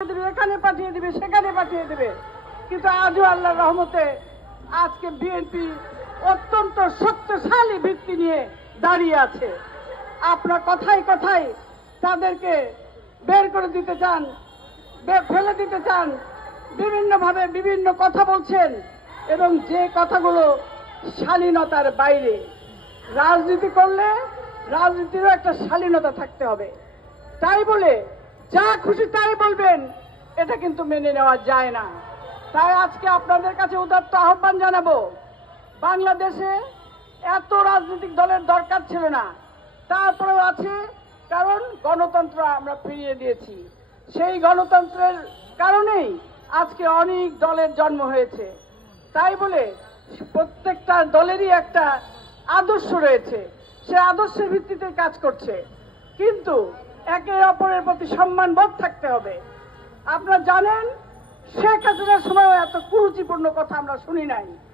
এখানে পাঠিয়ে দিবে, সেখানে পাঠিয়ে দিবে, কিন্তু আজও আল্লাহর রহমতে আজকে বিএনপি অত্যন্ত শক্তিশালী ভিত্তি নিয়ে দাঁড়িয়ে আছে। আপনার কথায় কথায় তাদেরকে বের করে দিতে চান, ফেলে দিতে চান, বিভিন্নভাবে বিভিন্ন কথা বলছেন, এবং যে কথাগুলো শালীনতার বাইরে। রাজনীতি করলে রাজনীতিরও একটা শালীনতা থাকতে হবে। তাই বলে যা খুশি তাই বলবেন, এটা কিন্তু মেনে নেওয়া যায় না। তাই আজকে আপনাদের কাছে উদাত্ত আহ্বান জানাবো, বাংলাদেশে এত রাজনৈতিক দলের দরকার ছিল না, তারপরেও আছে, কারণ গণতন্ত্র আমরা ফিরিয়ে দিয়েছি। সেই গণতন্ত্রের কারণেই আজকে অনেক দলের জন্ম হয়েছে। তাই বলে প্রত্যেকটা দলেরই একটা আদর্শ রয়েছে, সে আদর্শের ভিত্তিতে কাজ করছে, কিন্তু একে অপরের প্রতি সম্মানবোধ থাকতে হবে। আপনারা জানেন, শেখ হাসিনার সময় এত কুরুচিপূর্ণ কথা আমরা শুনি নাই।